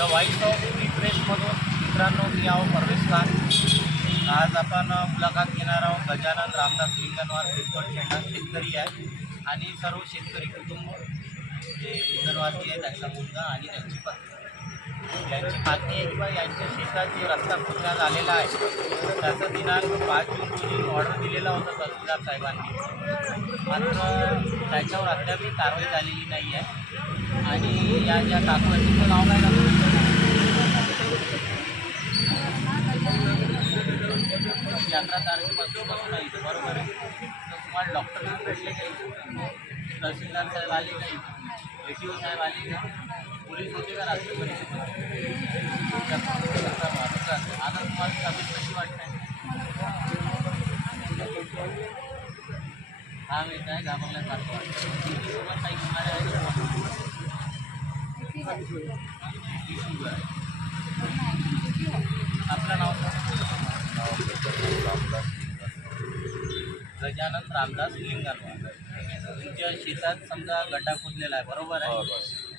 The voice of free प्रेसमधून मित्रांनो, मी आहो परवेश खान. आज आपण मुलाखत घेणार आहोत गजानन रामदास लिंगनवार शेतकरी शेतकरी आहे आणि सर्व शेतकरी कुटुंब जे लिंगनवारची आहे, त्यांचा मुलगा आणि त्यांची पत्नी. यांची मागणी आहे किंवा यांच्या शेतात जे रस्ता खोदण्यात आलेला आहे त्याचा दिनांक 5 जून रोजी ऑर्डर दिलेला होता तहसीलदार साहेबांनी. मात्र त्याच्यावर अद्यापही कारवाई झालेली नाही आहे. आणि या ज्या काकूचं नाव काय झालं 11 तारखेपासून आहे बरोबर आहे. तर तुम्हाला डॉक्टर भेटले काही, तहसीलदार साहेब आले काही, ATO साहेब आले का, पोलीस होते का राष्ट्रपती. आता तुम्हाला तब्येत कशी वाटते? हा मी काय घाबरल्यासारखं वाटतं. सोबत काही बिमारी आहे शुगर आहे. आपलं नाव गजानन रामदास लिंगनवार. तुमच्या शेतात समजा गड्डा खोदलेला आहे बरोबर आहे.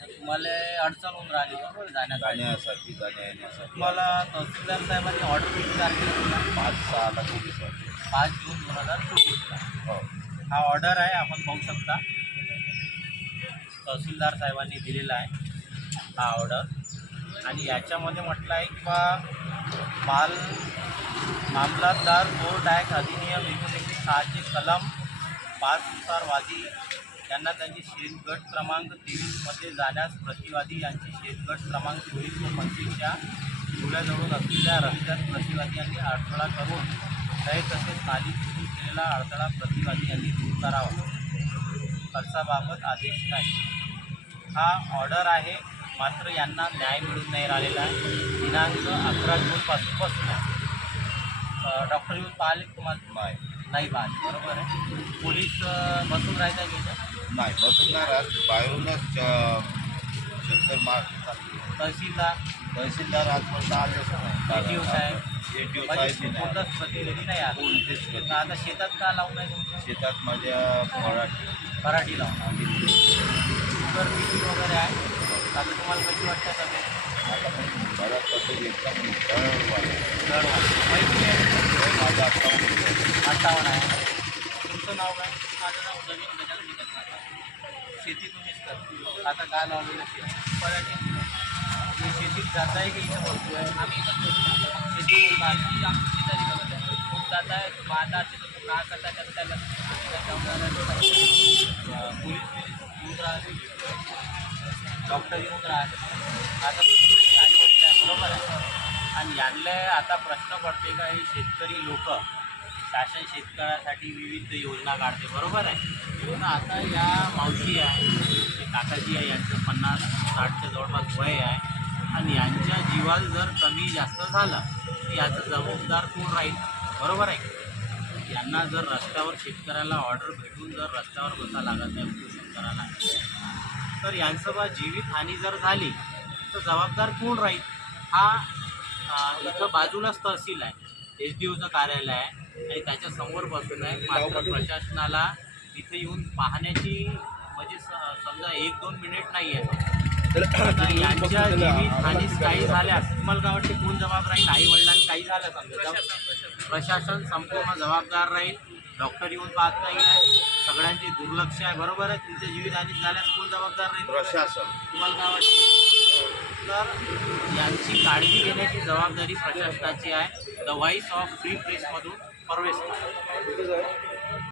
तर तुम्हाला अडचण होऊन राहिली बरोबर जाण्यासाठी तुम्हाला तहसीलदार साहेबांनी ऑर्डर किती तारखेला दिला? 5/6 5 जून 2024ला. हो. हा ऑर्डर आहे, आपण पाहू शकता तहसीलदार साहेबांनी दिलेला आहे हा ऑर्डर. आणि याच्यामध्ये म्हटलं आहे की बा मामलतदार कोर्ट ॲक्ट अधिनियम 1906चे कलम 5 नुसार वादी यांना त्यांची शेतगट क्रमांक 23मध्ये जाण्यास प्रतिवादी यांची शेतगट क्रमांक 24 व 25च्या झुल्याजवळून असलेल्या रस्त्यात प्रतिवादी यांनी अडथळा करून नये तसेच नाली सुरू केलेला अडथळा प्रतिवादी यांनी दूर करावा. खर्चाबाबत आदेश नाही. हा ऑर्डर आहे, मात्र यांना न्याय मिळून नाही राहिलेला आहे. दिनांक 11 जूनपासून डॉक्टर येऊन पाहिले तुम्हाला? नाही पाहिले बरोबर आहे. पोलीस बसून राहायचा घ्यायचा नाही, बसून नाही राहत, बाहेरूनच शेतकरी मार. तहसीलदार आजपर्यंत आलेच नाही. ATO साहेब कोणताच प्रतिनिधी नाही आला. कोणतेच आता शेतात का लावून आहे तुमच्या? शेतात माझ्या मराठी लावून आहे. शुगर BP वगैरे आहे. आता तुम्हाला कशी वाटतं सगळे? आता पण बऱ्याच पद्धती एकदम जड माहिती आहे माझा 58 आहे. तुमचं नाव काय? माझं नाव नवीन गजानन लिंगनवार. शेती तुम्हीच करता. आता काय लावलेलं शेती पराठी. मी शेतीत जात आहे की इथं बसतो आहे? आम्ही शेती शेताची बघत आहे. खूप जात आहे माझा तिथं का करता त्याला पोलीस येऊन राहते, डॉक्टर येऊन राहते. आता तुम्ही आईवडील आहे बरोबर आहे. आणि यांना आता प्रश्न पडते का, हे शेतकरी लोक शासन शेतकऱ्यासाठी विविध योजना काढते बरोबर आहे. पण आता या मावशी आहे, जे काकाजी आहे, यांचं 50-60च्या जवळपास वय आहे. आणि यांच्या जीवाला जर कमी जास्त झालं तर याचं जबाबदार कोण राहील बरोबर आहे. यांना जर रस्त्यावर शेतकऱ्याला ऑर्डर भेटून जर रस्त्यावर बसा लागत नाही उपोषण करायला, तर यांचं बा जीवितहानी जर झाली तर जबाबदार कोण राहील? हा इथं बाजूलाच तहसील आहे, SDOचं कार्यालय आहे आणि त्याच्यासमोर बसून आहे. मात्र प्रशासनाला इथं येऊन पाहण्याची म्हणजे समजा 1-2 मिनिट नाही आहे. यांच्या जीवितहानीस काही झाल्यास तुम्हाला काय वाटते कोण जबाब राहील? आई वडिलांनी काही झालं समजा प्रशासन संपूर्ण जबाबदार राहील. डॉक्टर येऊन पाहत नाही आहे, सगळ्यांचे दुर्लक्ष आहे बरोबर आहे. तुमच्या जीवितहानी झाल्यास कोण जबाबदार राहील? प्रशासन. तुम्हाला काय वाटते? तर यांची काळजी घेण्याची जबाबदारी प्रशासनाची आहे. द व्हॉइस ऑफ फ्री प्रेसमधून परवेश खान.